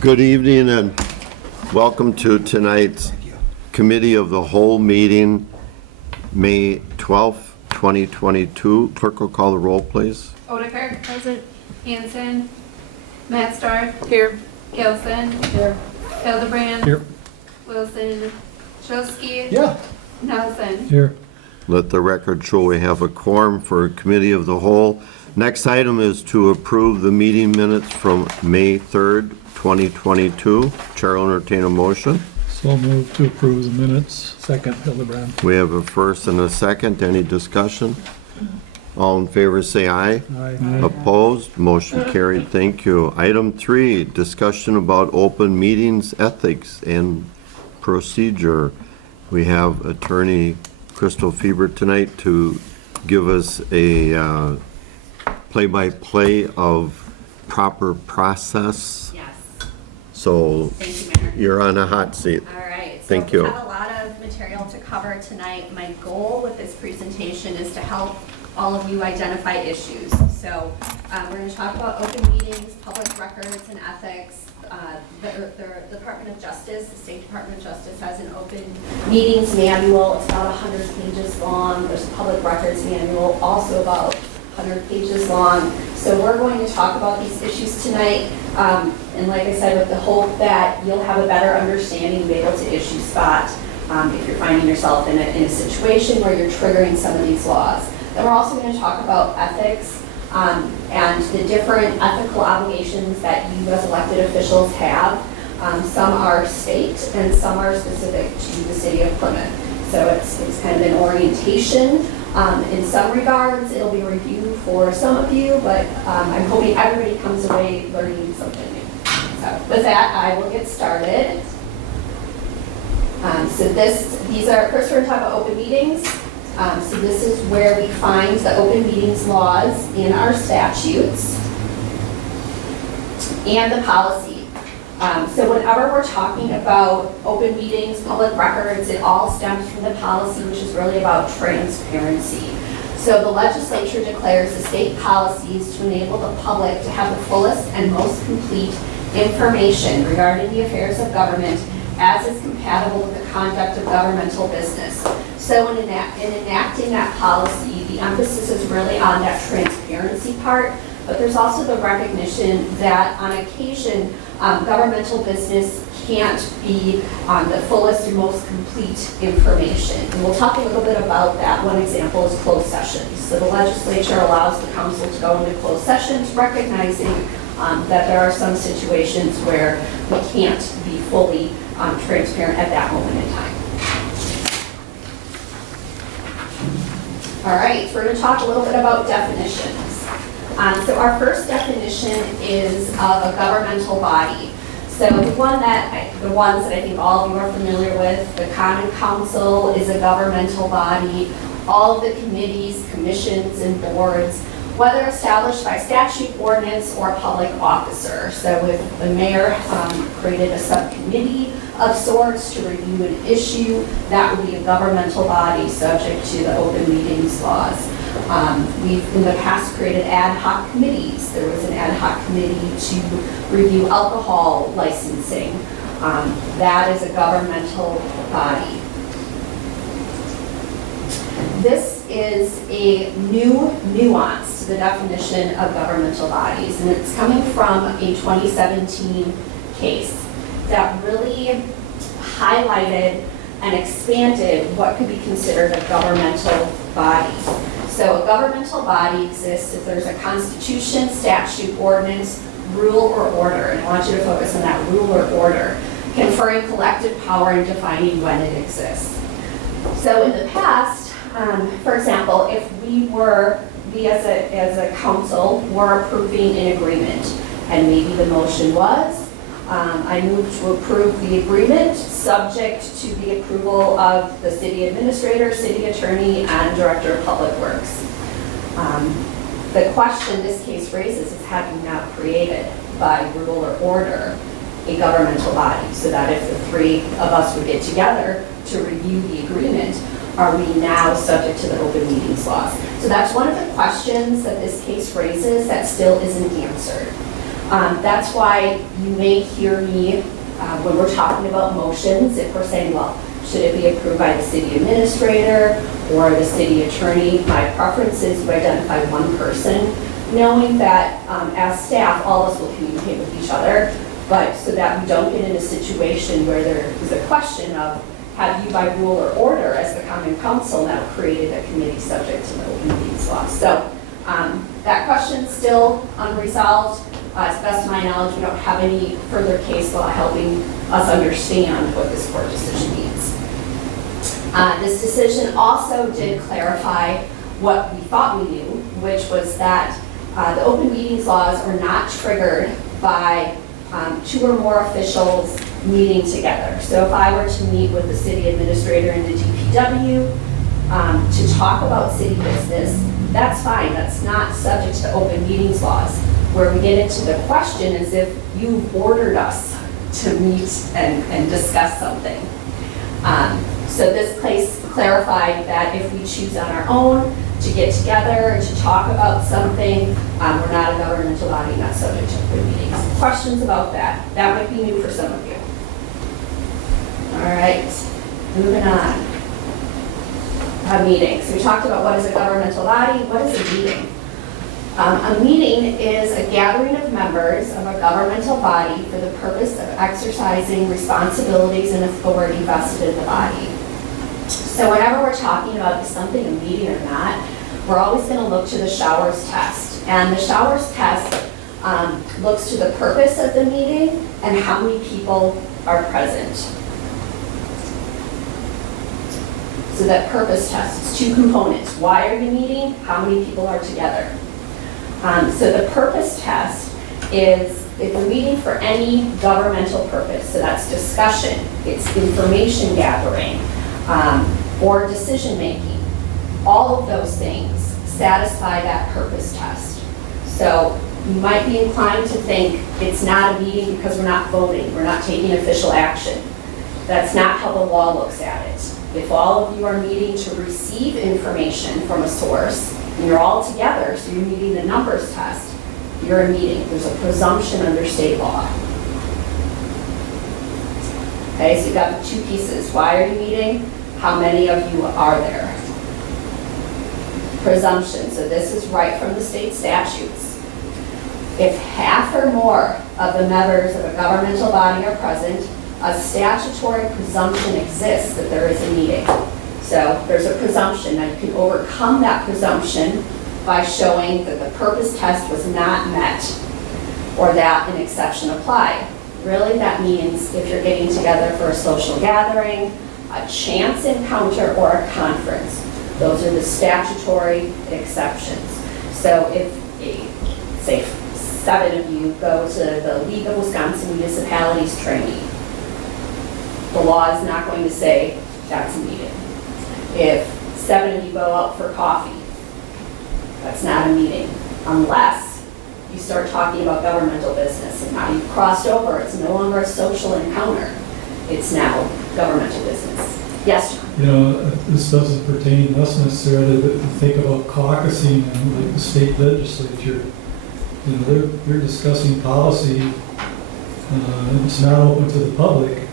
Good evening and welcome to tonight's Committee of the Whole meeting, May 12th, 2022. Clerk will call the roll, please. Odeker. Present. Hanson. Mattsdorf. Here. Gilson. Here. Hildebrand. Here. Wilson. Shulsky. Yeah. Nelson. Here. Let the record show we have a quorum for Committee of the Whole. Next item is to approve the meeting minutes from May 3rd, 2022. Chair will entertain a motion. So moved to approve the minutes. Second, Hildebrand. We have a first and a second. Any discussion? All in favor say aye. Aye. Opposed? Motion carried. Thank you. Item 3, discussion about open meetings, ethics, and procedure. We have Attorney Crystal Feber tonight to give us a play-by-play of proper process. Yes. So Thank you, Mayor. you're on a hot seat. All right. Thank So you. we have a lot of material to cover tonight. My goal with this presentation is to help all of you identify issues. So we're going to talk about open meetings, public records, and ethics. The Department of Justice, the State Department of Justice has an open meetings manual. It's about 100 pages long. There's a public records manual, also about 100 pages long. So we're going to talk about these issues tonight. And like I said, with the hope that you'll have a better understanding, be able to issue spot if you're finding yourself in a situation where you're triggering some of these laws. Then we're also going to talk about ethics and the different ethical obligations that you as elected officials have. Some are state and some are specific to the city of Plymouth. So it's kind of an orientation. In some regards, it'll be a review for some of you, but I'm hoping everybody comes away learning something new. So with that, I will get started. First we're going to talk about open meetings. So this is where we find the open meetings laws in our statutes and the policy. So whenever we're talking about open meetings, public records, it all stems from the policy, which is really about transparency. So the legislature declares the state policies to enable the public to have the fullest and most complete information regarding the affairs of government as is compatible with the conduct of governmental business. So in enacting that policy, the emphasis is really on that transparency part, but there's also the recognition that on occasion, governmental business can't be the fullest and most complete information. And we'll talk a little bit about that. One example is closed sessions. So the legislature allows the council to go into closed sessions, recognizing that there are some situations where we can't be fully transparent at that moment in time. All right, so we're going to talk a little bit about definitions. So our first definition is of a governmental body. So the ones that I think all of you are familiar with, the Common Council is a governmental body. All of the committees, commissions, and boards, whether established by statute, ordinance, or public officer. So if the mayor created a subcommittee of sorts to review an issue, that would be a governmental body subject to the open meetings laws. We've in the past created ad hoc committees. There was an ad hoc committee to review alcohol licensing. That is a governmental body. This is a new nuance to the definition of governmental bodies, and it's coming from a 2017 case that really highlighted and expanded what could be considered a governmental body. So a governmental body exists if there's a constitution, statute, ordinance, rule, or order, and I want you to focus on that rule or order, conferring collective power and defining when it exists. So in the past, for example, if we as a council were approving an agreement, and maybe the motion was, I move to approve the agreement subject to the approval of the city administrator, city attorney, and director of public works. The question this case raises is, have you now created by rule or order a governmental body, so that if the three of us would get together to review the agreement, are we now subject to the open meetings laws? So that's one of the questions that this case raises that still isn't answered. That's why you may hear me when we're talking about motions, if we're saying, well, should it be approved by the city administrator or the city attorney? My preference is to identify one person, knowing that as staff, all of us will communicate with each other, but so that we don't get in a situation where there is a question of, have you by rule or order as the common council now created a committee subject to the open meetings law? So that question's still unresolved. To the best of my knowledge, we don't have any further case law helping us understand what this court decision means. This decision also did clarify what we thought we knew, which was that the open meetings laws are not triggered by two or more officials meeting together. So if I were to meet with the city administrator and the DPW to talk about city business, that's fine. That's not subject to the open meetings laws. Where we get into the question is if you've ordered us to meet and discuss something. So this case clarified that if we choose on our own to get together to talk about something, we're not a governmental body, not subject to open meetings. Questions about that? That might be new for some of you. All right, moving on. A meeting. So we talked about what is a governmental body. What is a meeting? A meeting is a gathering of members of a governmental body for the purpose of exercising responsibilities and authority vested in the body. So whenever we're talking about is something a meeting or not, we're always going to look to the Showers test. And the Showers test looks to the purpose of the meeting and how many people are present. So that purpose test, it's two components. Why are you meeting? How many people are together? So the purpose test is if we're meeting for any governmental purpose, so that's discussion, it's information gathering, or decision making. All of those things satisfy that purpose test. So you might be inclined to think it's not a meeting because we're not voting, we're not taking official action. That's not how the law looks at it. If all of you are meeting to receive information from a source, and you're all together, so you're meeting the numbers test, you're a meeting. There's a presumption under state law. Okay, so you've got the two pieces. Why are you meeting? How many of you are there? Presumption, so this is right from the state statutes. If half or more of the members of a governmental body are present, a statutory presumption exists that there is a meeting. So there's a presumption. Now you can overcome that presumption by showing that the purpose test was not met or that an exception applied. Really, that means if you're getting together for a social gathering, a chance encounter, or a conference. Those are the statutory exceptions. So if, say, 7 of you go to the League of Wisconsin Municipalities training, the law is not going to say that's a meeting. If 7 of you go out for coffee, that's not a meeting, unless you start talking about governmental business. And now you've crossed over. It's no longer a social encounter. It's now governmental business. Yes, John? You know, this doesn't pertain to us necessarily, but to think about caucusing and like the state legislature. You know, they're discussing policy, and it's not open to the public.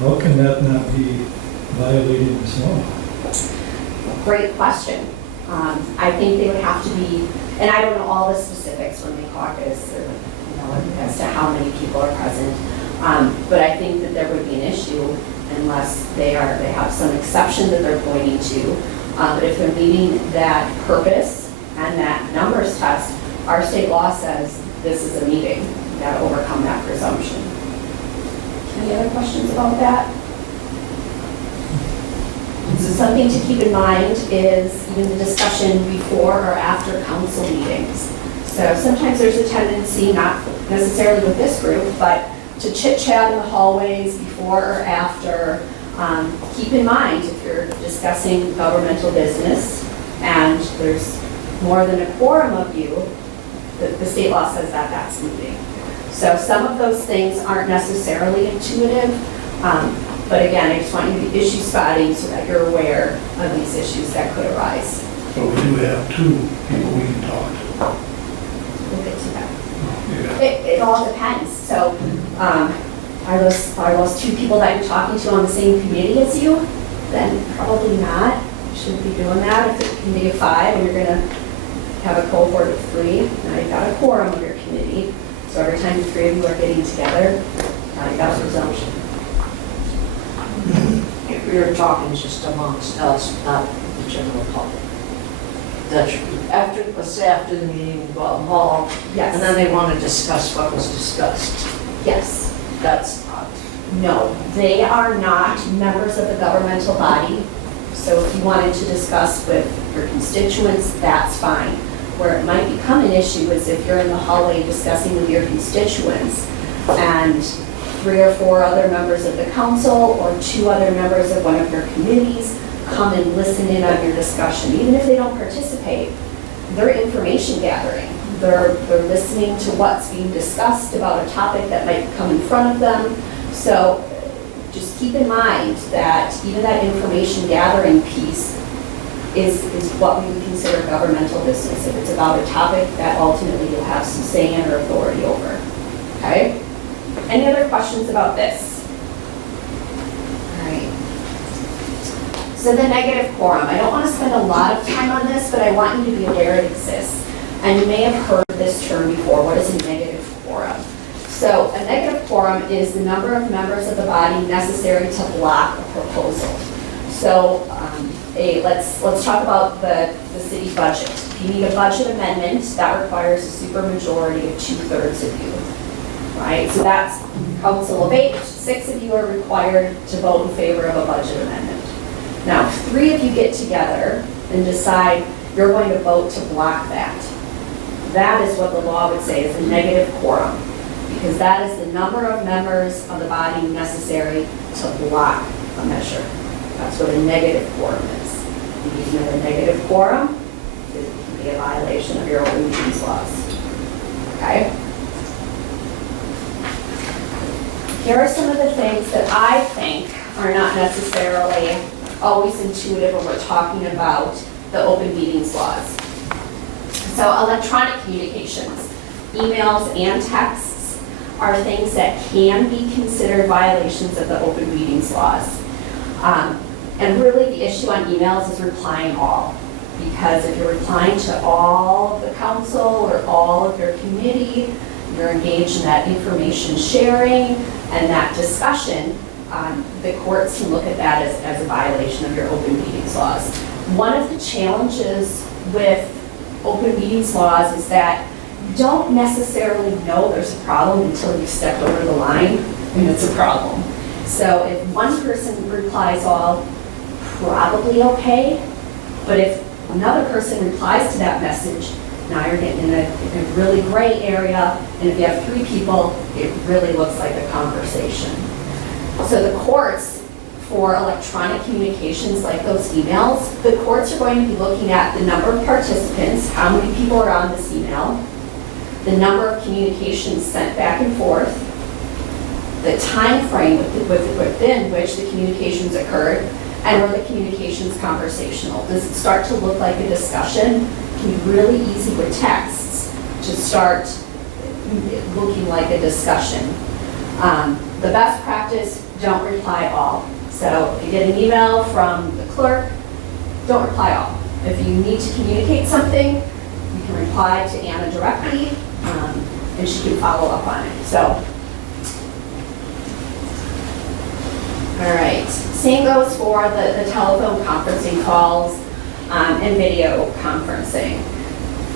How can that not be violating this law? Great question. I think they would have to be, and I don't know all the specifics when they caucus or, you know, as to how many people are present, but I think that there would be an issue unless they have some exception that they're pointing to. But if they're meeting that purpose and that numbers test, our state law says this is a meeting. You've got to overcome that presumption. Any other questions about that? So something to keep in mind is even the discussion before or after council meetings. So sometimes there's a tendency, not necessarily with this group, but to chit-chat in the hallways before or after. Keep in mind if you're discussing governmental business and there's more than a quorum of you, the state law says that that's a meeting. So some of those things aren't necessarily intuitive, but again, I just want you to be issue spotting so that you're aware of these issues that could arise. So we do have 2 people we can talk to. We'll get to that. Yeah. it all depends. So, are those two people that you're talking to on the same committee as you? Then probably not. You shouldn't be doing that. If it's a committee of 5 and you're gonna have a cohort of 3, now you've got a quorum of your committee. So every time the 3 of you are getting together, now you've got a presumption. If we were talking just amongst us, not the general public. That should be, let's say after the meeting, we go out in the hall, Yes. and then they want to discuss what was discussed. Yes. That's not, No, they are not members of the governmental body. So if you wanted to discuss with your constituents, that's fine. Where it might become an issue is if you're in the hallway discussing with your constituents and 3 or 4 other members of the council or 2 other members of one of your committees come and listen in on your discussion. Even if they don't participate, they're information gathering. They're listening to what's being discussed about a topic that might come in front of them. So just keep in mind that even that information gathering piece is what we would consider governmental business if it's about a topic that ultimately you'll have some say in or authority over. Okay? Any other questions about this? All right. So the negative quorum. I don't want to spend a lot of time on this, but I want you to be aware it exists. And you may have heard this term before. What is a negative quorum? So a negative quorum is the number of members of the body necessary to block a proposal. So let's talk about the city budget. If you need a budget amendment, that requires a supermajority of 2/3 of you, right? So that's council of 8, 6 of you are required to vote in favor of a budget amendment. Now, if 3 of you get together and decide you're going to vote to block that, that is what the law would say is a negative quorum, because that is the number of members of the body necessary to block a measure. That's what a negative quorum is. If you have a negative quorum, it can be a violation of your open meetings laws. Okay? Here are some of the things that I think are not necessarily always intuitive when we're talking about the open meetings laws. So electronic communications, emails and texts are things that can be considered violations of the open meetings laws. And really the issue on emails is replying all. Because if you're replying to all of the council or all of your committee, you're engaged in that information sharing and that discussion, the courts can look at that as a violation of your open meetings laws. One of the challenges with open meetings laws is that you don't necessarily know there's a problem until you've stepped over the line and it's a problem. So if one person replies all, probably okay, but if another person replies to that message, now you're getting in a really gray area, and if you have 3 people, it really looks like a conversation. So the courts, for electronic communications like those emails, the courts are going to be looking at the number of participants, how many people are on this email, the number of communications sent back and forth, the time frame within which the communications occurred, and were the communications conversational. Does it start to look like a discussion? It can be really easy with texts to start looking like a discussion. The best practice, don't reply all. So if you get an email from the clerk, don't reply all. If you need to communicate something, you can reply to Anna directly, and she can follow up on it. So, all right. Same goes for the telephone conferencing calls and video conferencing.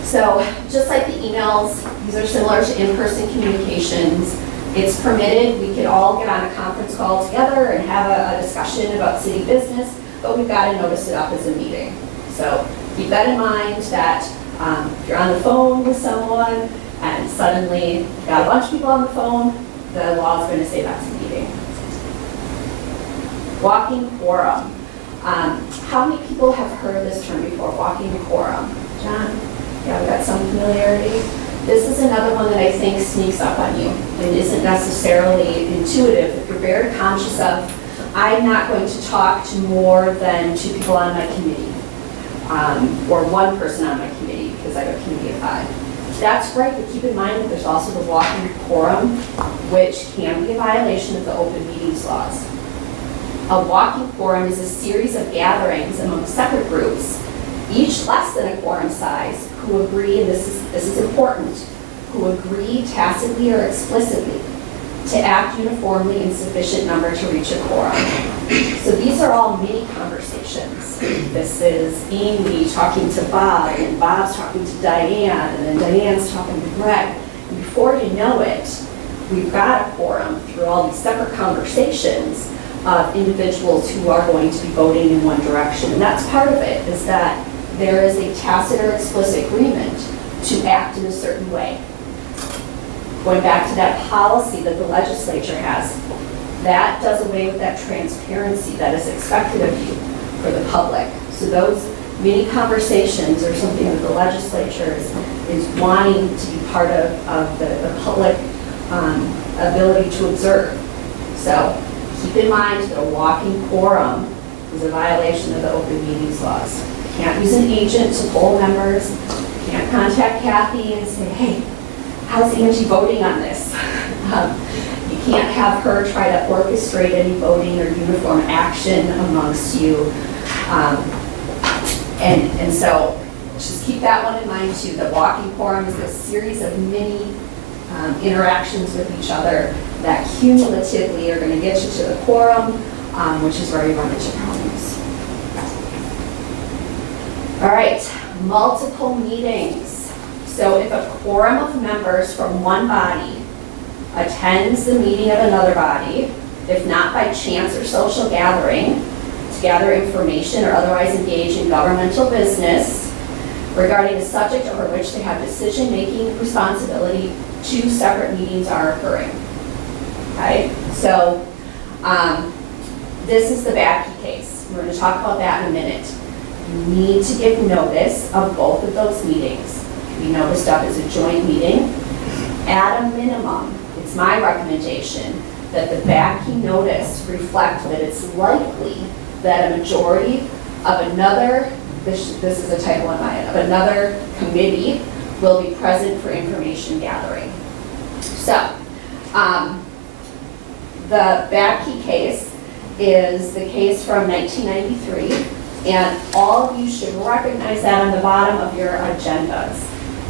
So just like the emails, these are similar to in-person communications. It's permitted. We could all get on a conference call together and have a discussion about city business, but we've got to notice it up as a meeting. So keep that in mind that if you're on the phone with someone and suddenly you've got a bunch of people on the phone, the law is going to say that's a meeting. Walking quorum. How many people have heard this term before, walking quorum? John? Yeah, we got some familiarity. This is another one that I think sneaks up on you and isn't necessarily intuitive. If you're very conscious of, I'm not going to talk to more than 2 people on my committee, or 1 person on my committee because I have a committee of 5. That's great, but keep in mind that there's also the walking quorum, which can be a violation of the open meetings laws. A walking quorum is a series of gatherings among separate groups, each less than a quorum size, who agree, and this is important, who agree tacitly or explicitly to act uniformly in sufficient number to reach a quorum. So these are all mini conversations. This is Amy talking to Bob, and Bob's talking to Diane, and then Diane's talking to Greg. And before you know it, we've got a quorum through all these separate conversations of individuals who are going to be voting in one direction. And that's part of it, is that there is a tacit or explicit agreement to act in a certain way. Going back to that policy that the legislature has, that does away with that transparency that is expected of you for the public. So those mini conversations are something that the legislature is wanting to be part of the public ability to observe. So keep in mind that a walking quorum is a violation of the open meetings laws. You can't use an agent to poll members. You can't contact Kathy and say, hey, how's Angie voting on this? You can't have her try to orchestrate any voting or uniform action amongst you. And so just keep that one in mind too. The walking quorum is a series of mini interactions with each other that cumulatively are going to get you to the quorum, which is where you run into problems. All right, multiple meetings. So if a quorum of members from one body attends the meeting of another body, if not by chance or social gathering, to gather information or otherwise engage in governmental business regarding a subject over which they have decision-making responsibility, 2 separate meetings are occurring. Okay, so this is the Bakke case. We're going to talk about that in a minute. You need to give notice of both of those meetings. It can be noticed up as a joint meeting. At a minimum, it's my recommendation that the Bakke notice reflect that it's likely that a majority of another, this is a typo on my end, of another committee will be present for information gathering. So, the Bakke case is the case from 1993, and all of you should recognize that on the bottom of your agendas.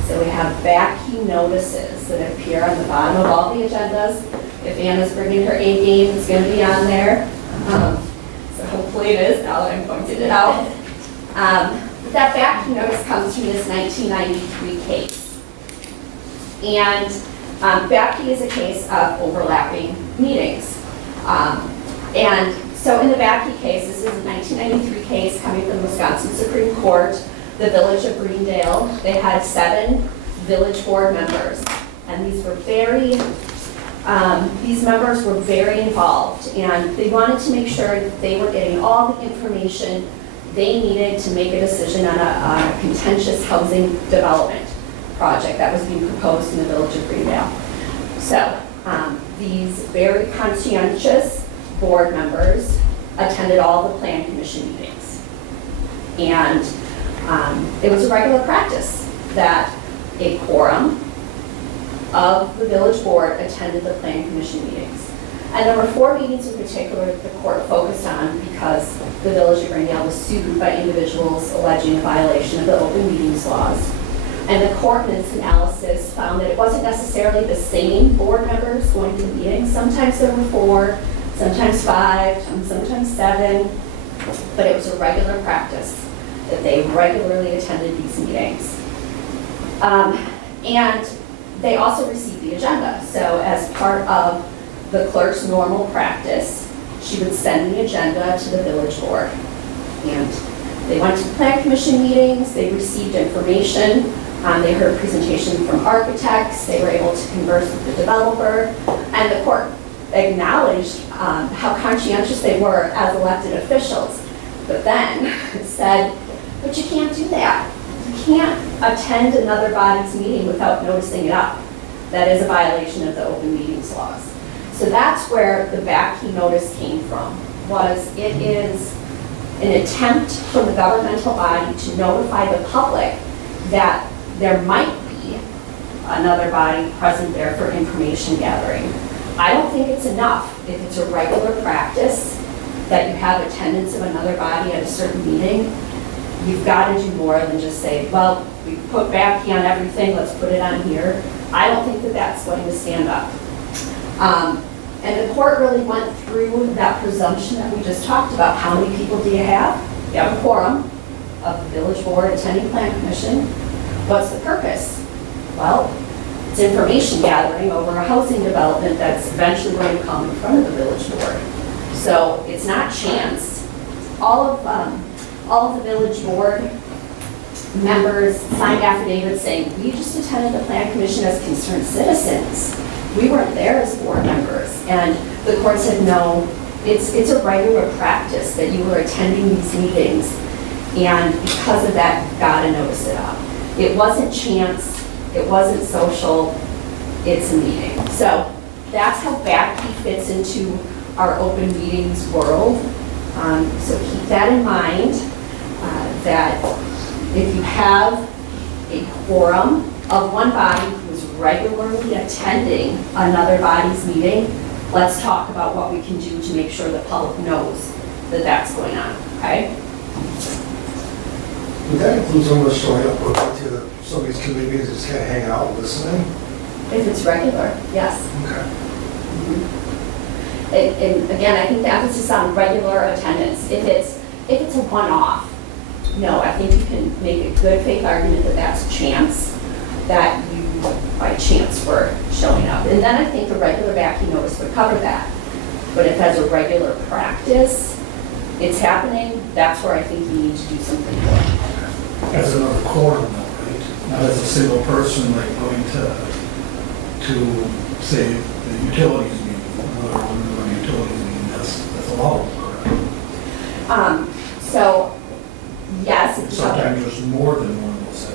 So we have Bakke notices that appear on the bottom of all the agendas. If Anna's bringing her A game, it's going to be on there. So hopefully it is, now that I'm pointing it out. But that Bakke notice comes from this 1993 case. And Bakke is a case of overlapping meetings. And so in the Bakke case, this is a 1993 case coming from the Wisconsin Supreme Court, the Village of Greendale. They had 7 village board members. And these members were very involved, and they wanted to make sure that they were getting all the information they needed to make a decision on a contentious housing development project that was being proposed in the Village of Greendale. So these very conscientious board members attended all the Plan Commission meetings. And it was a regular practice that a quorum of the village board attended the Plan Commission meetings. And there were 4 meetings in particular that the court focused on because the Village of Greendale was sued by individuals alleging a violation of the open meetings laws. And the court in its analysis found that it wasn't necessarily the same board members going to the meetings. Sometimes there were 4, sometimes 5, sometimes 7, but it was a regular practice that they regularly attended these meetings. And they also received the agenda. So as part of the clerk's normal practice, she would send the agenda to the village board. And they went to the Plan Commission meetings, they received information, they heard a presentation from architects, they were able to converse with the developer, and the court acknowledged how conscientious they were as elected officials, but then said, but you can't do that. You can't attend another body's meeting without noticing it up. That is a violation of the open meetings laws. So that's where the Bakke notice came from, was it is an attempt from the governmental body to notify the public that there might be another body present there for information gathering. I don't think it's enough if it's a regular practice that you have attendance of another body at a certain meeting. You've got to do more than just say, well, we put Backy on everything, let's put it on here. I don't think that that's going to stand up. And the court really went through that presumption that we just talked about. How many people do you have? You have a quorum of the village board attending plan commission. What's the purpose? Well, it's information gathering over a housing development that's eventually going to come in front of the village board. So it's not chance. All of the village board members signed affidavits saying, we just attended the plan commission as concerned citizens. We weren't there as board members. And the court said, no, it's a regular practice that you were attending these meetings. And because of that, you've got to notice it up. It wasn't chance, it wasn't social, it's a meeting. So that's how Backy fits into our open meetings world. So keep that in mind, that if you have a quorum of one body who's regularly attending another body's meeting, let's talk about what we can do to make sure the public knows that that's going on, okay? Would that include someone showing up to somebody's committee meetings and just kind of hanging out and listening? If it's regular, yes. Okay. And again, I think the emphasis on regular attendance. If it's a one-off, no, I think you can make a good faith argument that that's chance, that you by chance were showing up. And then I think a regular Backy notice would cover that. But if as a regular practice, it's happening, that's where I think you need to do something more. As another quorum though, right? Not as a single person, like going to say, the utilities meeting, another one of the utilities meeting, that's allowable, correct? So, yes. it's Sometimes there's more than one of those,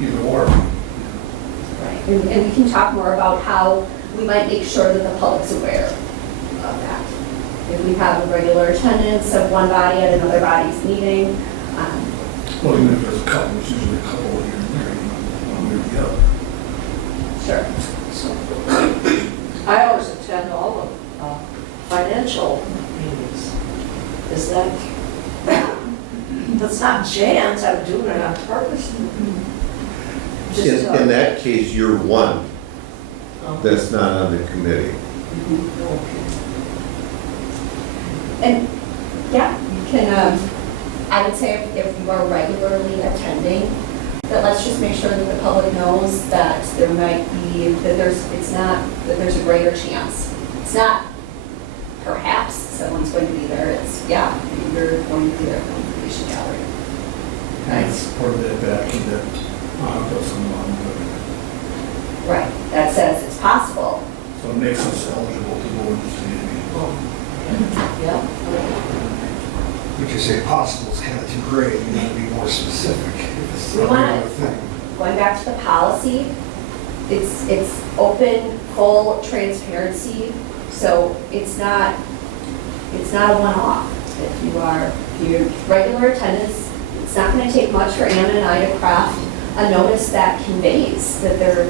either or. Right, and we can talk more about how we might make sure that the public's aware of that. If we have a regular attendance of one body at another body's meeting. Well, even if there's a couple, there's usually a couple here and there, one way or the other. Sure. I always attend all the financial meetings. Is that, that's not chance, I'm doing it on purpose. Just, In that case, you're one that's not on the committee. And, yeah, you can, I would say if you are regularly attending, that let's just make sure that the public knows that there might be, that there's a greater chance. It's not perhaps someone's going to be there, it's, yeah, you're going to be there for information gathering. And it's part of that Backy that puts them on, but Right, that says it's possible. so it makes us eligible to go into the meeting. yeah. Would you say possible is kind of too great, you need to be more specific. If it's We a want regular it. thing. Going back to the policy, it's open, full transparency, so it's not a one-off. If you're regular attendance, it's not going to take much for Anna and I to craft a notice that conveys that there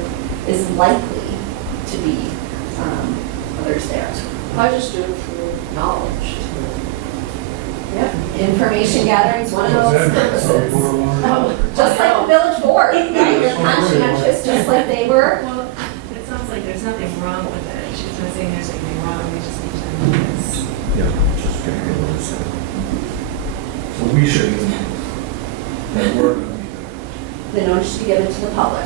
is likely to be others there. I just do it for knowledge. Yep. Information gathering is one of So those is that something purposes. more along the- Just like the village board, right? You're conscientious, just like they were. Well, it sounds like there's nothing wrong with it. She's not saying there's anything wrong, we just need to notice. Yeah, just gonna get notice. So we should, get them. That we're going to be there. The notice should be given to the public.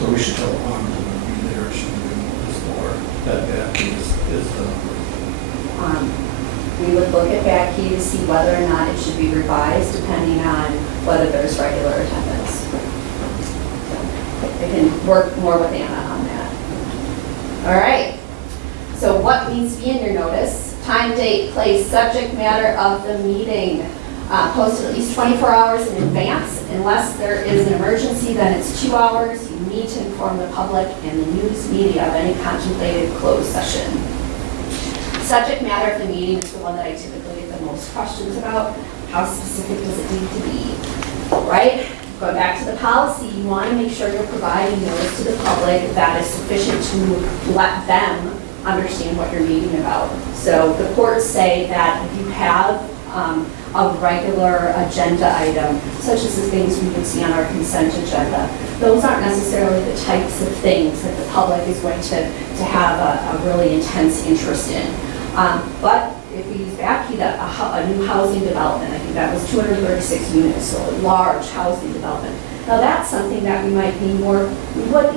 So we should tell them I'm going to be there, should we do this, or that Backy is the number. We would look at Backy to see whether or not it should be revised depending on whether there's regular attendance. They can work more with Anna on that. All right. So what needs to be in your notice? Time, date, place, subject matter of the meeting. Posted at least 24 hours in advance. Unless there is an emergency, then it's 2 hours. You need to inform the public and the news media of any contemplated closed session. Subject matter of the meeting is the one that I typically get the most questions about. How specific does it need to be, right? Going back to the policy, you want to make sure you're providing notice to the public that is sufficient to let them understand what you're meeting about. So the courts say that if you have a regular agenda item, such as the things we would see on our consent agenda, those aren't necessarily the types of things that the public is going to have a really intense interest in. But if we use Bapke, a new housing development, I think that was 236 units, so a large housing development. Now that's something that we would be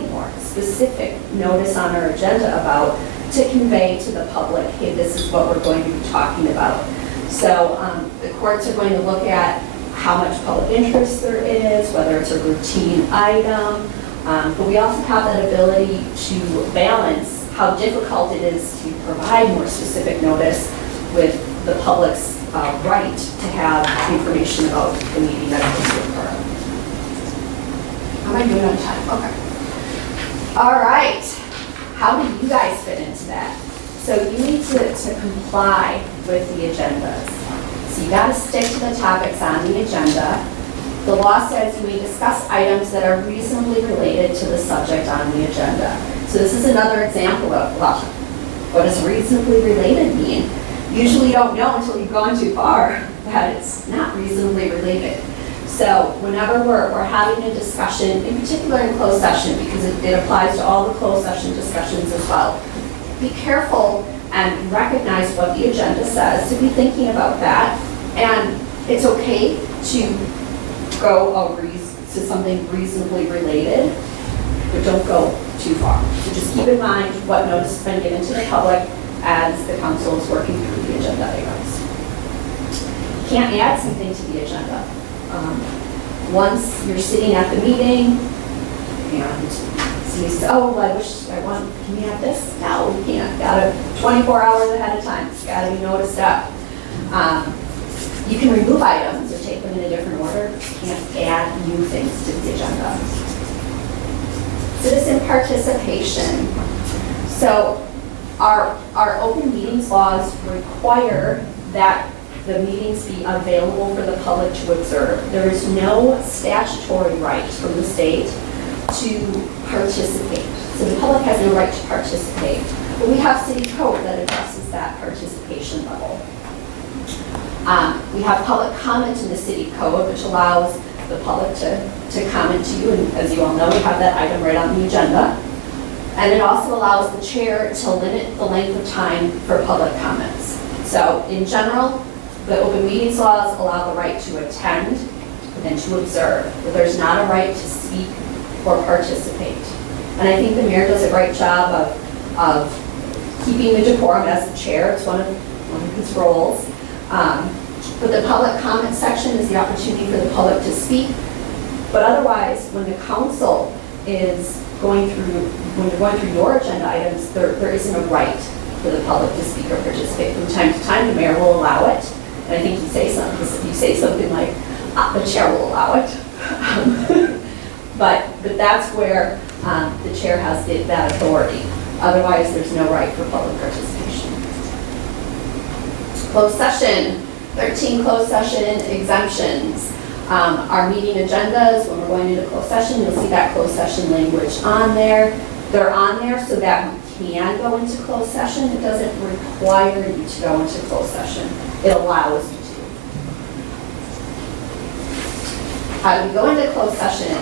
more specific notice on our agenda about to convey to the public, hey, this is what we're going to be talking about. So the courts are going to look at how much public interest there is, whether it's a routine item, but we also have that ability to balance how difficult it is to provide more specific notice with the public's right to have information about the meeting that's going to occur. How am I doing on time? Okay. All right. How do you guys fit into that? So you need to comply with the agendas. So you got to stick to the topics on the agenda. The law says you may discuss items that are reasonably related to the subject on the agenda. So this is another example of, well, what does reasonably related mean? Usually you don't know until you've gone too far that it's not reasonably related. So whenever we're having a discussion, in particular in closed session, because it applies to all the closed session discussions as well, be careful and recognize what the agenda says, to be thinking about that. And it's okay to go to something reasonably related, but don't go too far. So just keep in mind what notice has been given to the public as the council is working through the agenda items. You can't add something to the agenda. Once you're sitting at the meeting and somebody says, oh, can we have this? No, we can't. Got to 24 hours ahead of time. It's got to be noticed up. You can remove items or take them in a different order. You can't add new things to the agenda. Citizen participation. So our open meetings laws require that the meetings be available for the public to observe. There is no statutory right from the state to participate. So the public has no right to participate. But we have city code that addresses that participation level. We have public comment in the city code, which allows the public to comment to you. And as you all know, we have that item right on the agenda. And it also allows the chair to limit the length of time for public comments. So in general, the open meetings laws allow the right to attend and to observe, but there's not a right to speak or participate. And I think the mayor does a great job of keeping the decorum as the chair. It's one of his roles. But the public comment section is the opportunity for the public to speak. But otherwise, when the council is when you're going through your agenda items, there isn't a right for the public to speak or participate. From time to time, the mayor will allow it. And I think you say something like, the chair will allow it. But that's where the chair has that authority. Otherwise, there's no right for public participation. Closed session, 13 closed session exemptions. Our meeting agendas, when we're going into closed session, you'll see that closed session language on there. They're on there so that we can go into closed session. It doesn't require you to go into closed session. It allows you to. We go into closed session. I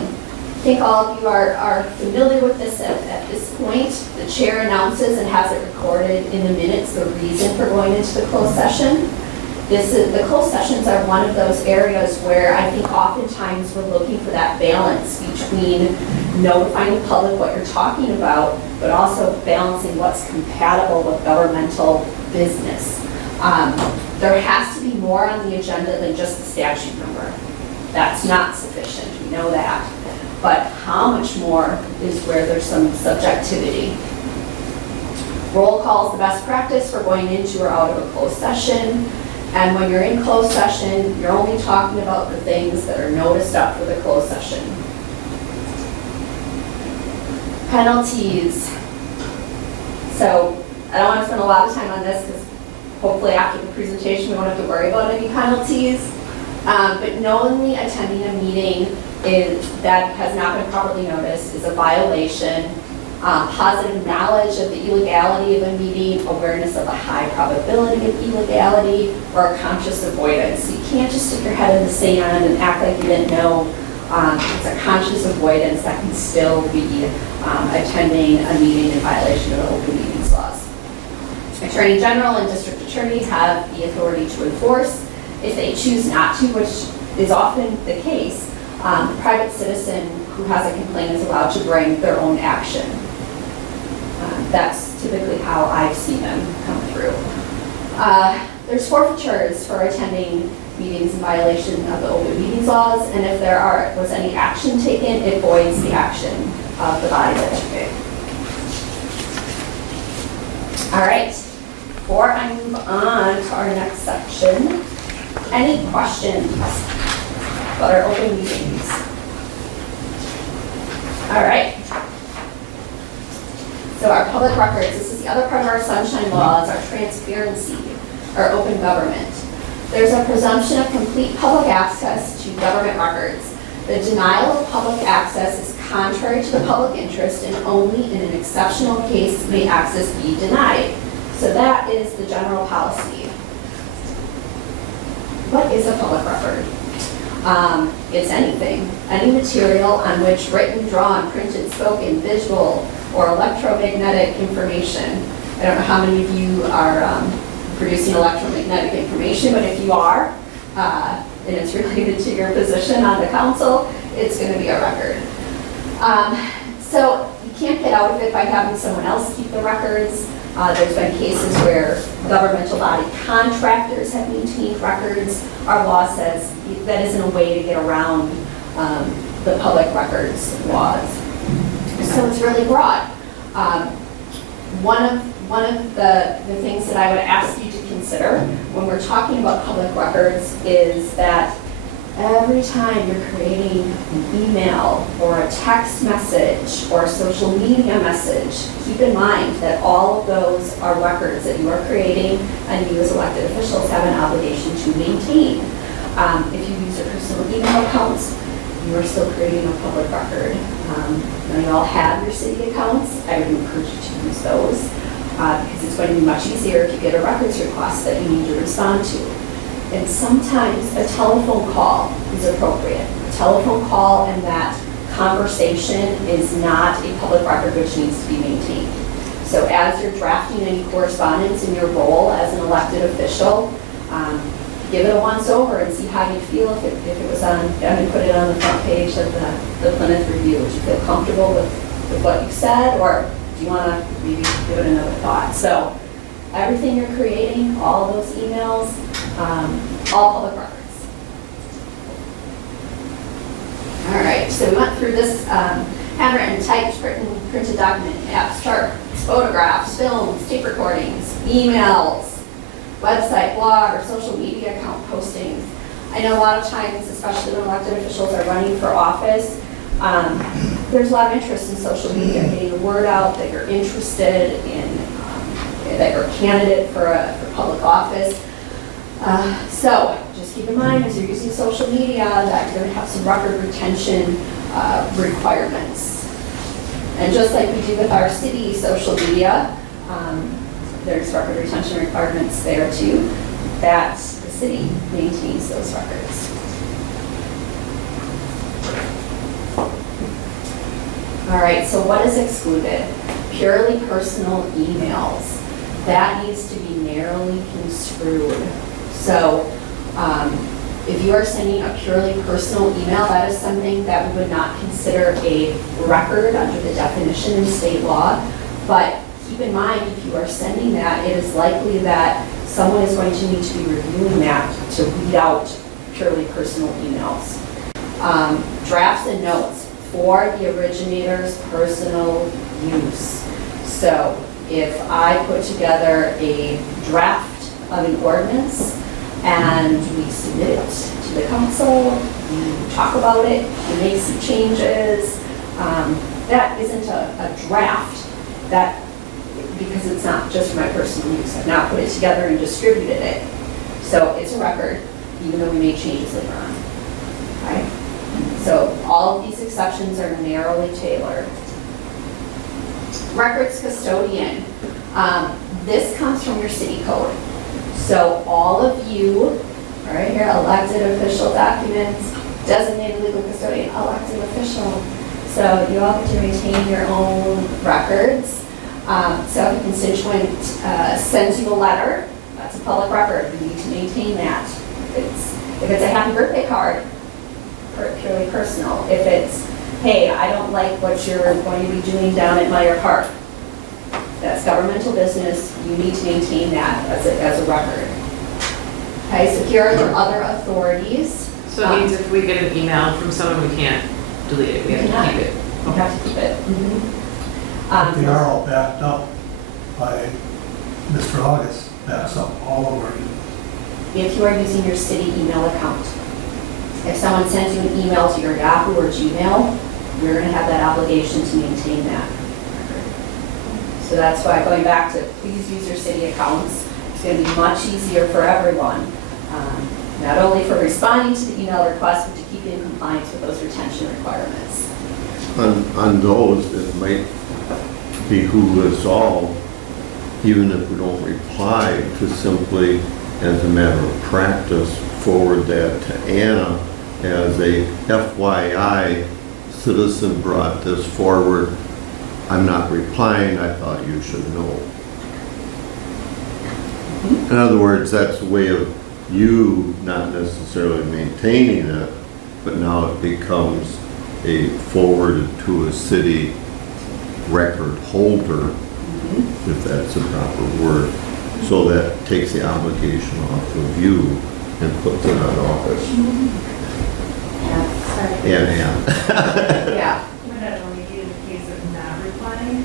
think all of you are familiar with this at this point. The chair announces and has it recorded in the minutes the reason for going into the closed session. The closed sessions are one of those areas where I think oftentimes we're looking for that balance between notifying the public what you're talking about, but also balancing what's compatible with governmental business. There has to be more on the agenda than just the statute number. That's not sufficient, we know that. But how much more is where there's some subjectivity. Roll call is the best practice for going into or out of a closed session. And when you're in closed session, you're only talking about the things that are noticed up for the closed session. Penalties. So I don't want to spend a lot of time on this because hopefully after the presentation we won't have to worry about any penalties. But knowingly attending a meeting that has not been properly noticed is a violation. Positive knowledge of the illegality of a meeting, awareness of a high probability of illegality, or a conscious avoidance. You can't just stick your head in the sand and act like you didn't know. It's a conscious avoidance that can still be attending a meeting in violation of the open meetings laws. Attorney General and District Attorney have the authority to enforce. If they choose not to, which is often the case, private citizen who has a complaint is allowed to bring their own action. That's typically how I've seen them come through. There's forfeitures for attending meetings in violation of the open meetings laws, and if there was any action taken, it voids the action of the body that took it. All right, before I move on to our next section, any questions about our open meetings? All right. So our public records, this is the other part of our sunshine laws, our transparency, our open government. There's a presumption of complete public access to government records. The denial of public access is contrary to the public interest, and only in an exceptional case may access be denied. So that is the general policy. What is a public record? It's anything, any material on which written, drawn, printed, spoken, visual, or electromagnetic information. I don't know how many of you are producing electromagnetic information, but if you are, and it's related to your position on the council, it's going to be a record. So you can't get out of it by having someone else keep the records. There's been cases where governmental body contractors have maintained records. Our law says that isn't a way to get around the public records laws. So it's really broad. One of the things that I would ask you to consider when we're talking about public records is that every time you're creating an email or a text message or a social media message, keep in mind that all of those are records that you are creating and you as elected officials have an obligation to maintain. If you use your personal email accounts, you are still creating a public record. Now you all have your city accounts. I would encourage you to use those because it's going to be much easier if you get a records request that you need to respond to. And sometimes a telephone call is appropriate. A telephone call and that conversation is not a public record which needs to be maintained. So as you're drafting any correspondence in your role as an elected official, give it a once over and see how you feel if it was on, I'm going to put it on the front page of the Plymouth Review. Would you feel comfortable with what you said, or do you want to maybe give it another thought? So everything you're creating, all of those emails, all public records. All right, so we went through this handwritten, typed, printed document, apps, charts, photographs, films, tape recordings, emails, website, blog, or social media account postings. I know a lot of times, especially when elected officials are running for office, there's a lot of interest in social media, getting the word out that you're interested in, that you're a candidate for public office. So just keep in mind as you're using social media that you're going to have some record retention requirements. And just like we do with our city social media, there's record retention requirements there too, that the city maintains those records. All right, so what is excluded? Purely personal emails. That needs to be narrowly construed. So if you are sending a purely personal email, that is something that we would not consider a record under the definition in state law. But keep in mind, if you are sending that, it is likely that someone is going to need to be reviewing that to weed out purely personal emails. Drafts and notes for the originator's personal use. So if I put together a draft of an ordinance and we submit it to the council, we talk about it, we make some changes, that isn't a draft, that because it's not just for my personal use. I've now put it together and distributed it. So it's a record, even though we made changes later on. Okay? So all of these exceptions are narrowly tailored. Records custodian. This comes from your city code. So all of you, right here, elected official documents, designated legal custodian, elected official. So you all get to maintain your own records. So if a constituent sends you a letter, that's a public record, you need to maintain that. If it's a happy birthday card, purely personal. If it's, hey, I don't like what you're going to be doing down at Meyer Park, that's governmental business, you need to maintain that as a record. Okay, so here are your other authorities. So it means if we get an email from someone, we can't delete it, we have to keep it. You have to keep it. But they are all backed up by Mr. August, backs up all of our, If you are using your city email account. If someone sends you an email to your Yahoo or Gmail, you're going to have that obligation to maintain that. So that's why, going back to please use your city accounts, it's going to be much easier for everyone. Not only for responding to the email request, but to keep you in compliance with those retention requirements. On those, it might behoove us all, even if we don't reply, to simply, as a matter of practice, forward that to Anna as a FYI, citizen brought this forward. I'm not replying, I thought you should know. In other words, that's a way of you not necessarily maintaining it, but now it becomes a forwarded to a city record holder, if that's a proper word. So that takes the obligation off of you and puts it on office. Yeah, sorry. And. Yeah. Would that only be in the case of not replying?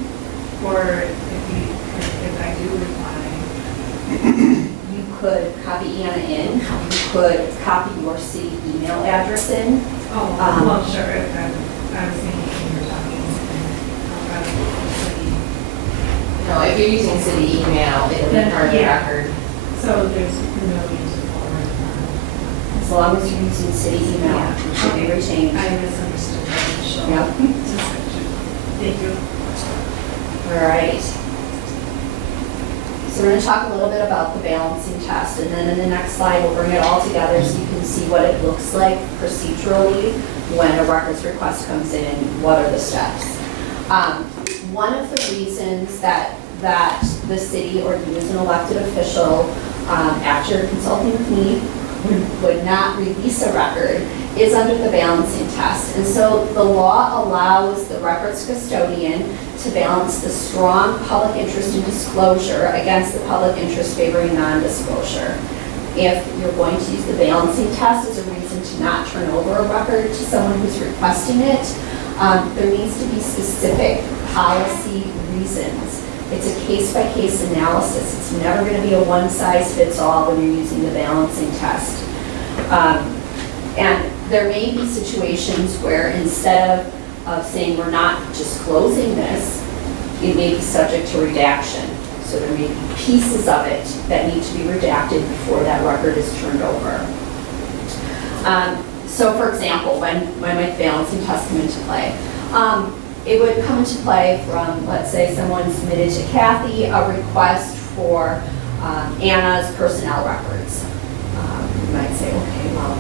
Or if I do reply? You could copy Anna in, you could copy your city email address in. Oh, well, sure, I was thinking when you were talking about No, if you're using city email, it'll be part of the Yeah. record. so there's no need to forward. As long as you're using city email, it should be retained. I misunderstood that initial Yep. description. Thank you. All right. So we're going to talk a little bit about the balancing test, and then in the next slide, we'll bring it all together so you can see what it looks like procedurally when a records request comes in, what are the steps. One of the reasons that the city or you as an elected official, after consulting with me, would not release a record is under the balancing test. And so the law allows the records custodian to balance the strong public interest in disclosure against the public interest favoring non-disclosure. If you're going to use the balancing test as a reason to not turn over a record to someone who's requesting it, there needs to be specific policy reasons. It's a case-by-case analysis. It's never going to be a one-size-fits-all when you're using the balancing test. And there may be situations where instead of saying we're not disclosing this, it may be subject to redaction. So there may be pieces of it that need to be redacted before that record is turned over. So for example, when might balancing test come into play? It would come into play from, let's say, someone submitted to Kathy a request for Anna's personnel records. You might say, okay, well,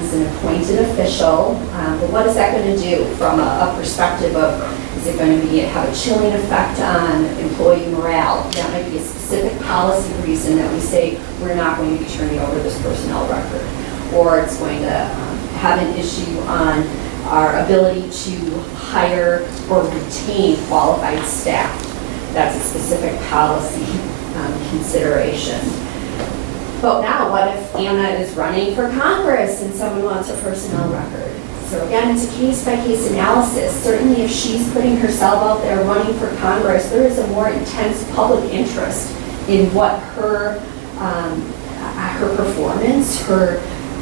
as an appointed official, but what is that going to do from a perspective of, is it going to have a chilling effect on employee morale? That might be a specific policy reason that we say we're not going to be turning over this personnel record. Or it's going to have an issue on our ability to hire or retain qualified staff. That's a specific policy consideration. But now, what if Anna is running for Congress and someone wants a personnel record? So again, it's a case-by-case analysis. Certainly if she's putting herself out there running for Congress, there is a more intense public interest in what her performance,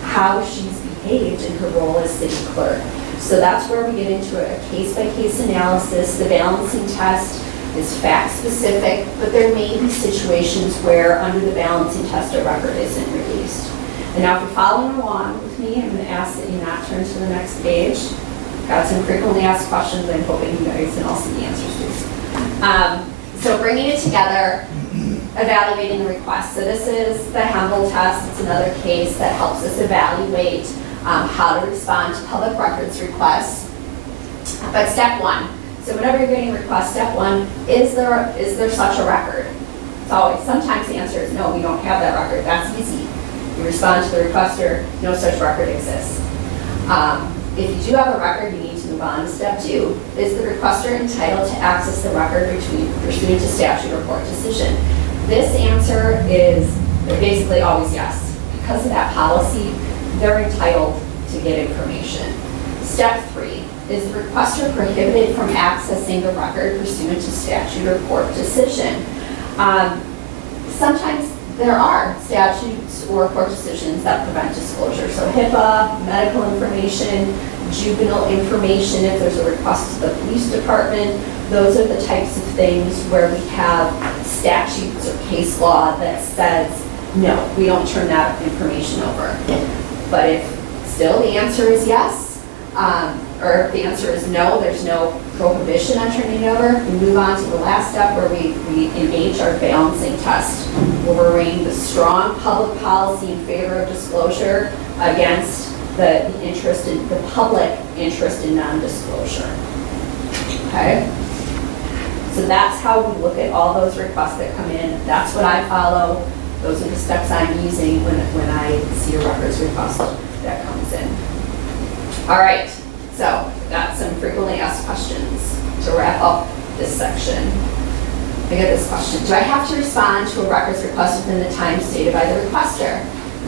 how she's behaved in her role as city clerk. So that's where we get into a case-by-case analysis. The balancing test is fact-specific, but there may be situations where under the balancing test a record isn't released. And now if you're following along with me, I'm going to ask that you not turn to the next page. Got some frequently asked questions I'm hoping you guys can all see the answers to. So bringing it together, evaluating the request. So this is the Hempel test. It's another case that helps us evaluate how to respond to public records requests. But step one, so whenever you're getting a request, step one, is there such a record? It's always, sometimes the answer is no, we don't have that record. That's easy. You respond to the requester, no such record exists. If you do have a record, you need to move on to step two. Is the requester entitled to access the record pursuant to statute or court decision? This answer is basically always yes. Because of that policy, they're entitled to get information. Step three, is the requester prohibited from accessing the record pursuant to statute or court decision? Sometimes there are statutes or court decisions that prevent disclosure. So HIPAA, medical information, juvenile information, if there's a request to the police department, those are the types of things where we have statutes or case law that says, no, we don't turn that information over. But if still the answer is yes, or if the answer is no, there's no prohibition on turning it over, we move on to the last step where we engage our balancing test. We'll weigh the strong public policy in favor of disclosure against the public interest in non-disclosure. Okay? So that's how we look at all those requests that come in. That's what I follow. Those are the steps I'm using when I see a records request that comes in. All right, so got some frequently asked questions to wrap up this section. I get this question. Do I have to respond to a records request within the time stated by the requester?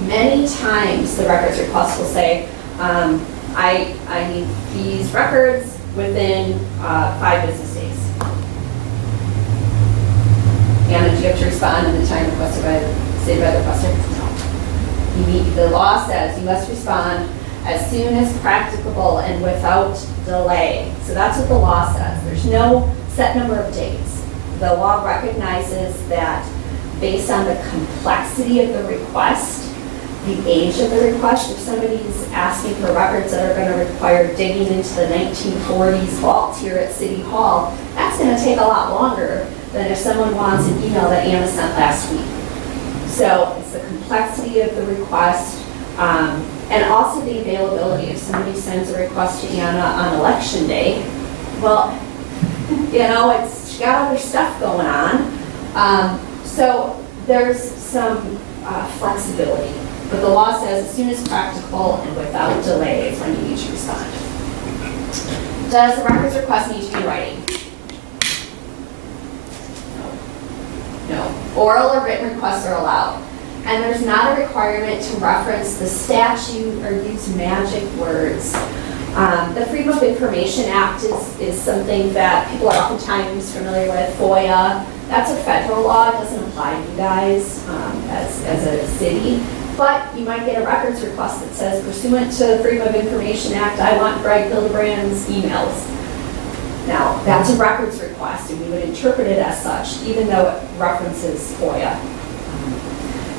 Many times the records request will say, I need these records within 5 business days. Anna, do you have to respond in the time stated by the requester? No. The law says you must respond as soon as practicable and without delay. So that's what the law says. There's no set number of days. The law recognizes that based on the complexity of the request, the age of the request, if somebody's asking for records that are going to require digging into the 1940s vault here at City Hall, that's going to take a lot longer than if someone wants an email that Anna sent last week. So it's the complexity of the request, and also the availability. If somebody sends a request to Anna on election day, well, you know, she got other stuff going on. So there's some flexibility. But the law says as soon as practical and without delay is when you need to respond. Does the records request need to be in writing? No. Oral or written requests are allowed. And there's not a requirement to reference the statute or use magic words. The Freedom of Information Act is something that people are oftentimes familiar with. FOIA, that's a federal law. It doesn't apply to you guys as a city. But you might get a records request that says, pursuant to the Freedom of Information Act, I want Greg Hildebrand's emails. Now, that's a records request, and we would interpret it as such, even though it references FOIA.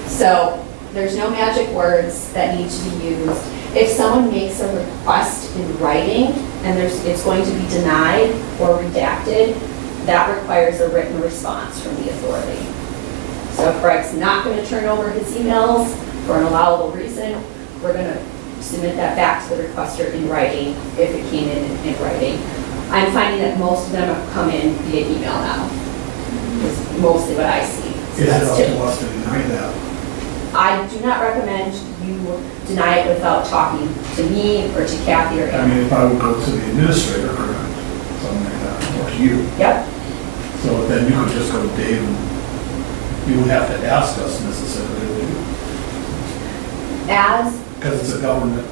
So there's no magic words that need to be used. If someone makes a request in writing and it's going to be denied or redacted, that requires a written response from the authority. So if Greg's not going to turn over his emails for an allowable reason, we're going to submit that back to the requester in writing if it came in writing. I'm finding that most of them have come in via email now. Is mostly what I see. So Is it that's up typical. to us to deny that? I do not recommend you deny it without talking to me or to Kathy or I Anna. mean, if I would go to the administrator or something like that, or to you, Yep, so then you could just go to Dave and you wouldn't have to ask us necessarily, would you? as, Because it's a government,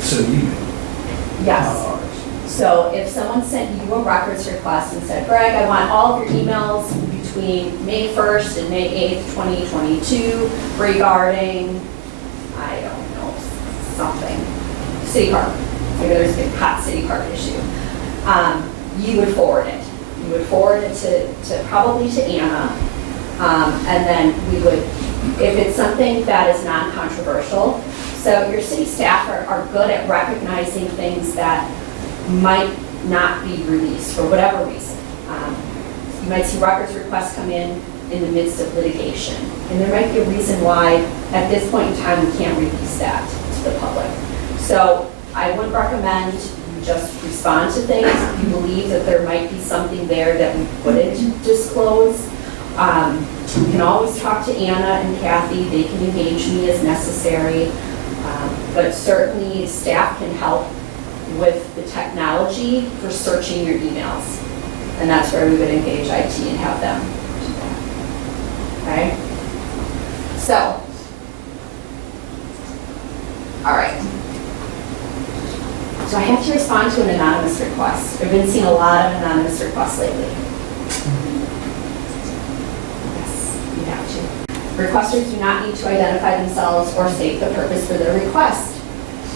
city email. Not yes. ours. So if someone sent you a records request and said, Greg, I want all of your emails between May 1st and May 8th, 2022 regarding, I don't know, something, city park. Maybe there's a hot city park issue. You would forward it. You would forward it to probably to Anna. And then we would, if it's something that is non-controversial, so your city staff are good at recognizing things that might not be released for whatever reason. You might see records requests come in the midst of litigation. And there might be a reason why, at this point in time, we can't release that to the public. So I would recommend you just respond to things. If you believe that there might be something there that we couldn't disclose, you can always talk to Anna and Kathy. They can engage me as necessary. But certainly staff can help with the technology for searching your emails. And that's where we would engage IT and have them do that. Okay? So, all right. So I have to respond to an anonymous request. I've been seeing a lot of anonymous requests lately. Yes, you have to. Requesters do not need to identify themselves or state the purpose for their request.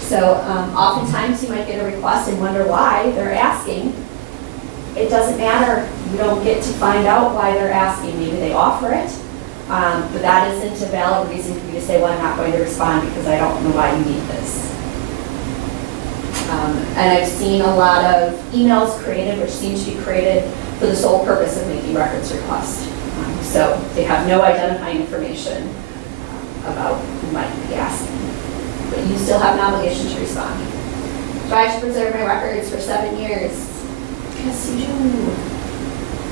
So oftentimes you might get a request and wonder why they're asking. It doesn't matter. You don't get to find out why they're asking. Maybe they offer it, but that isn't a valid reason for you to say, well, I'm not going to respond because I don't know why you need this. And I've seen a lot of emails created, which seem to be created for the sole purpose of making records requests. So they have no identifying information about who might be asking. But you still have an obligation to respond. Do I have to preserve my records for 7 years? Yes, you do.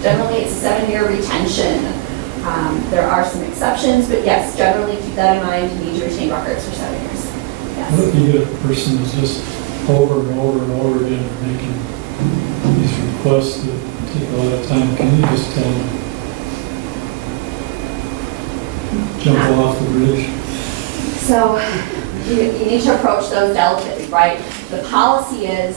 Generally, it's a 7-year retention. There are some exceptions, but yes, generally keep that in mind. You need to retain records for 7 years. Yes. What if you get a person that's just over and over and over again making these requests that take a lot of time? Can you just tell them, jump off the bridge? So you need to approach those delicately, right? The policy is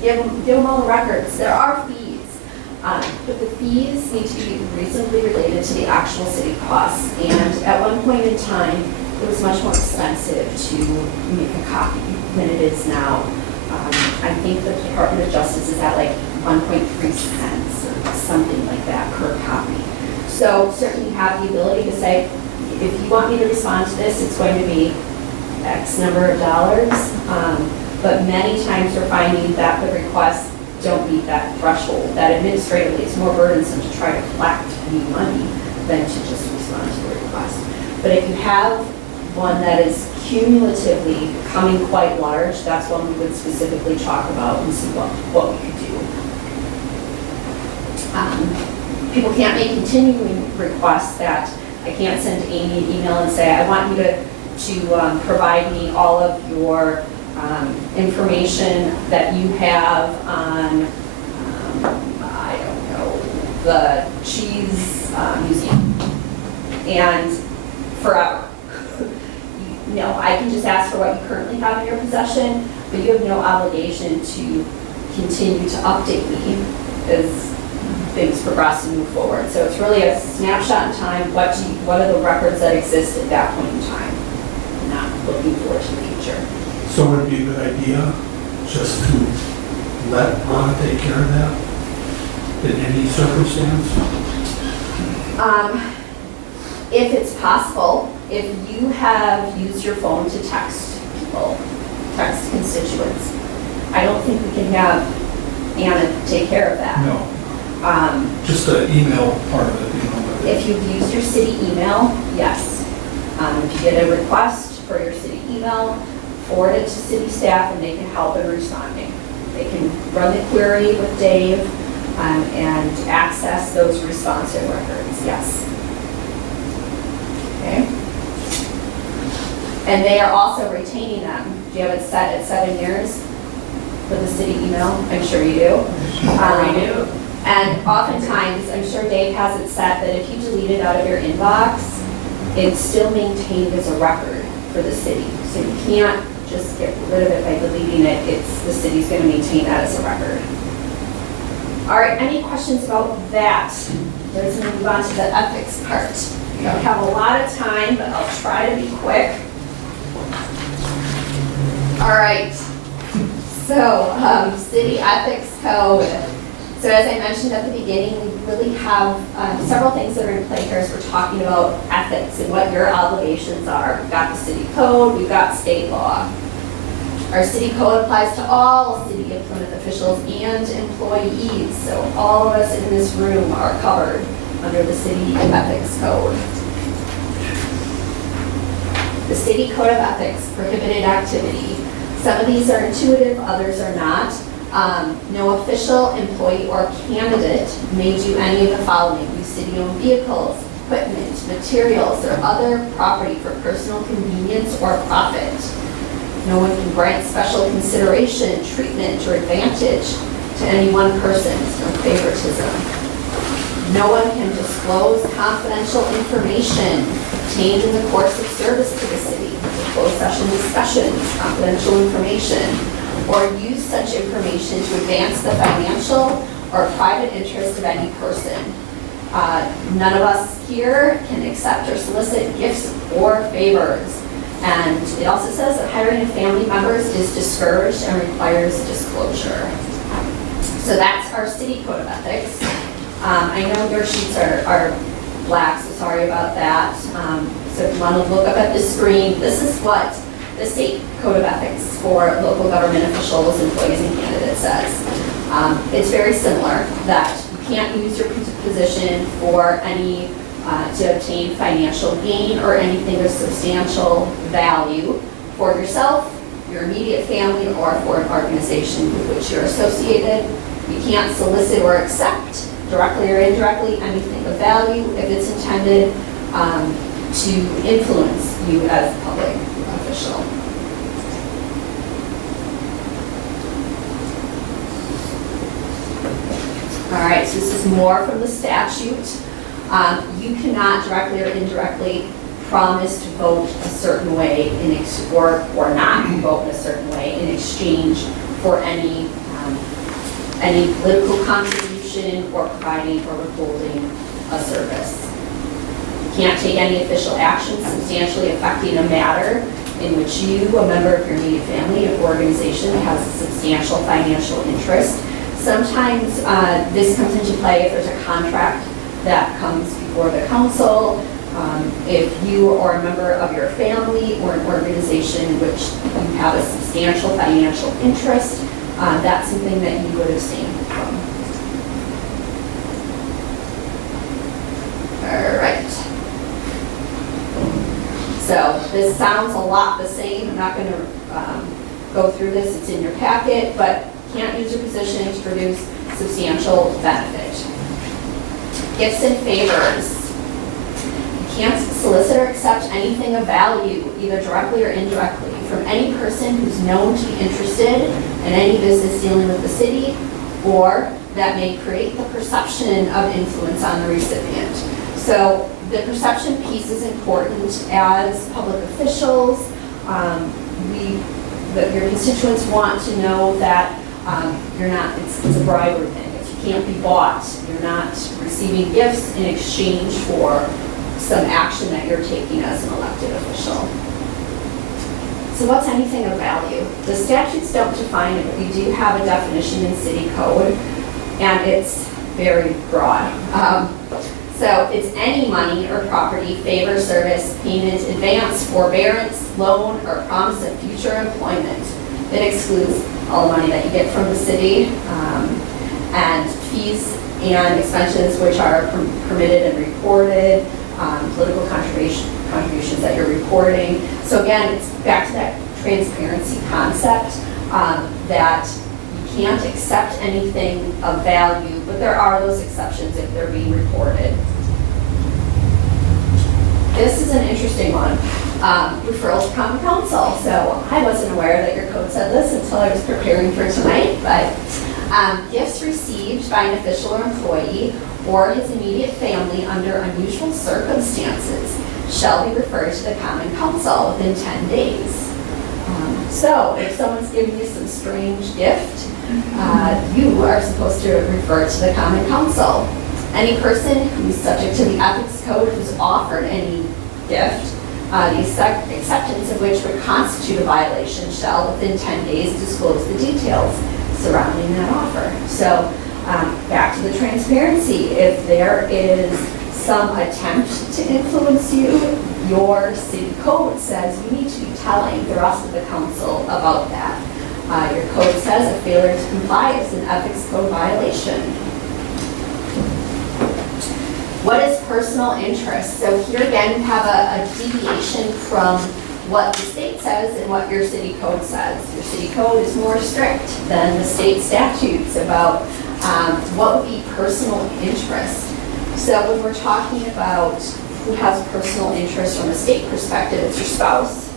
give them all the records. There are fees, but the fees need to be reasonably related to the actual city costs. And at one point in time, it was much more expensive to make a copy than it is now. I think the Department of Justice is at like 1.3 cents or something like that per copy. So certainly you have the ability to say, if you want me to respond to this, it's going to be X number of dollars. But many times we're finding that the requests don't meet that threshold. That administratively it's more burdensome to try to collect any money than to just respond to the request. But if you have one that is cumulatively becoming quite large, that's one we would specifically talk about and see what we could do. People can't make continuing requests that I can't send Amy an email and say, I want you to provide me all of your information that you have on, I don't know, the cheese museum, and forever. No, I can just ask for what you currently have in your possession, but you have no obligation to continue to update me as things progress and move forward. So it's really a snapshot in time. What are the records that exist at that point in time? Not looking forward to the future. So would it be a good idea just to let Ron take care of that in any circumstance? If it's possible, if you have used your phone to text people, text constituents, I don't think we can have Anna take care of that. No. Just the email part of it, you know. If you've used your city email, yes. If you get a request for your city email, forward it to city staff and they can help in responding. They can run the query with Dave and access those responsive records, yes. Okay. And they are also retaining them. Do you have it set at 7 years for the city email? I'm sure you do. We do. And oftentimes, I'm sure Dave has it set that if you delete it out of your inbox, it's still maintained as a record for the city. So you can't just get rid of it by deleting it. The city's going to maintain that as a record. All right, any questions about that? Let's move on to the ethics part. We don't have a lot of time, but I'll try to be quick. All right, so city ethics code. So as I mentioned at the beginning, we really have several things that are in play here as we're talking about ethics and what your obligations are. We've got the city code, we've got state law. Our city code applies to all city employment officials and employees, so all of us in this room are covered under the city ethics code. The city code of ethics, prohibited activity. Some of these are intuitive, others are not. No official, employee, or candidate may do any of the following: use city-owned vehicles, equipment, materials, or other property for personal convenience or profit. No one can grant special consideration, treatment, or advantage to any one person, no favoritism. No one can disclose confidential information obtained in the course of service to the city, closed session discussions, confidential information, or use such information to advance the financial or private interest of any person. None of us here can accept or solicit gifts or favors. And it also says that hiring of family members is discouraged and requires disclosure. So that's our city code of ethics. I know your sheets are black, so sorry about that. So if you want to look up at the screen, this is what the state code of ethics for local government officials, employees, and candidates says. It's very similar, that you can't use your position for any to obtain financial gain or anything of substantial value for yourself, your immediate family, or for an organization with which you're associated. You can't solicit or accept, directly or indirectly, anything of value if it's intended to influence you as a public official. All right, so this is more from the statute. You cannot directly or indirectly promise to vote a certain way or not vote in a certain way in exchange for any political contribution or providing or withholding a service. You can't take any official action substantially affecting a matter in which you, a member of your immediate family or organization, has a substantial financial interest. Sometimes this comes into play if there's a contract that comes before the council, if you or a member of your family or an organization in which you have a substantial financial interest, that's something that you would abstain from. All right. So this sounds a lot the same. I'm not going to go through this. It's in your packet, but can't use your position to produce substantial benefit. Gifts and favors. You can't solicit or accept anything of value, either directly or indirectly, from any person who's known to be interested in any business dealing with the city, or that may create the perception of influence on the recipient. So the perception piece is important as public officials. Your constituents want to know that you're not, it's a bribery thing. You can't be bought. You're not receiving gifts in exchange for some action that you're taking as an elected official. So what's anything of value? The statutes don't define it, but we do have a definition in city code, and it's very broad. So it's any money or property, favor, service, payment, advance, forbearance, loan, or promise of future employment. It excludes all the money that you get from the city, and fees and expenses which are permitted and reported, political contributions that you're reporting. So again, it's back to that transparency concept, that you can't accept anything of value, but there are those exceptions if they're being reported. This is an interesting one. Referral to common council. So I wasn't aware that your code said this until I was preparing for tonight, but gifts received by an official or employee or his immediate family under unusual circumstances shall be referred to the common council within 10 days. So if someone's giving you some strange gift, you are supposed to refer to the common council. Any person who's subject to the ethics code who's offered any gift, the acceptance of which would constitute a violation shall within 10 days disclose the details surrounding that offer. So Back to the transparency. If there is some attempt to influence you, your city code says you need to be telling the rest of the council about that. Your code says a failure to comply is an ethics code violation. What is personal interest? So here again, we have a deviation from what the state says and what your city code says. Your city code is more strict than the state statutes about what would be personal interest. So when we're talking about who has personal interest from a state perspective, it's your spouse.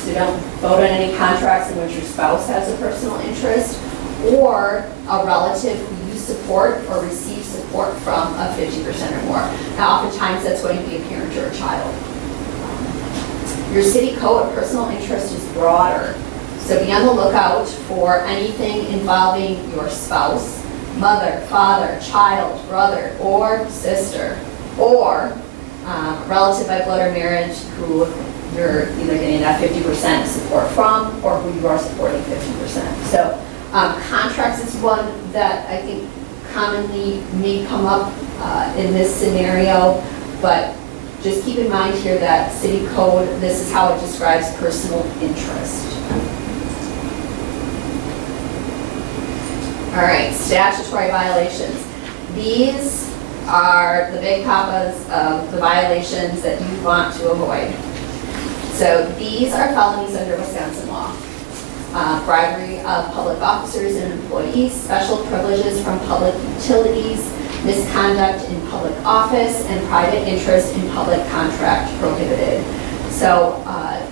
So don't vote on any contracts in which your spouse has a personal interest, or a relative who you support or receive support from of 50% or more. Now oftentimes that's going to be a parent or a child. Your city code personal interest is broader. So be on the lookout for anything involving your spouse, mother, father, child, brother, or sister, or relative by blood or marriage who you're either getting that 50% support from or who you are supporting 50%. So contracts is one that I think commonly may come up in this scenario, but just keep in mind here that city code, this is how it describes personal interest. All right, statutory violations. These are the big papas of the violations that you want to avoid. So these are felonies under Wisconsin law. Bribery of public officers and employees, special privileges from public utilities, misconduct in public office, and private interest in public contract prohibited. So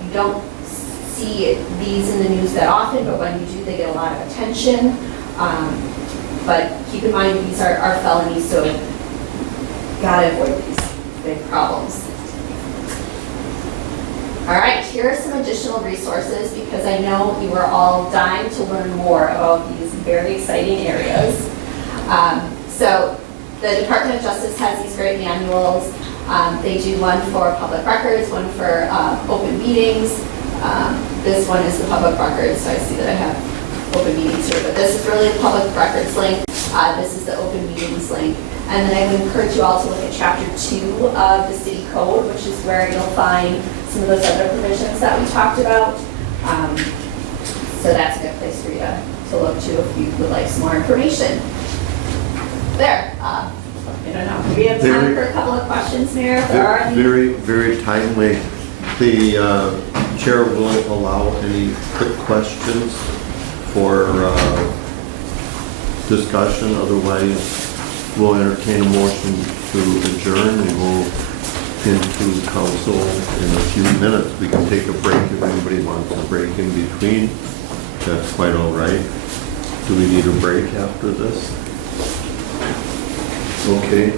you don't see these in the news that often, but when you do, they get a lot of attention. But keep in mind, these are felonies, so gotta avoid these big problems. All right, here are some additional resources because I know you are all dying to learn more about these very exciting areas. So the Department of Justice has these great manuals. They do one for public records, one for open meetings. This one is the public records, so I see that I have open meetings here, but this is really the public records link. This is the open meetings link. And then I would encourage you all to look at Chapter 2 of the City Code, which is where you'll find some of those other provisions that we talked about. So that's a good place for you to look to if you would like some more information. There. I don't know. Do we have time for a couple of questions, Mayor? If there are any? Very, very timely. The chair will allow any quick questions for discussion. Otherwise, we'll entertain a motion to adjourn and we'll into council in a few minutes. We can take a break if anybody wants a break in between. That's quite all right. Do we need a break after this? Okay.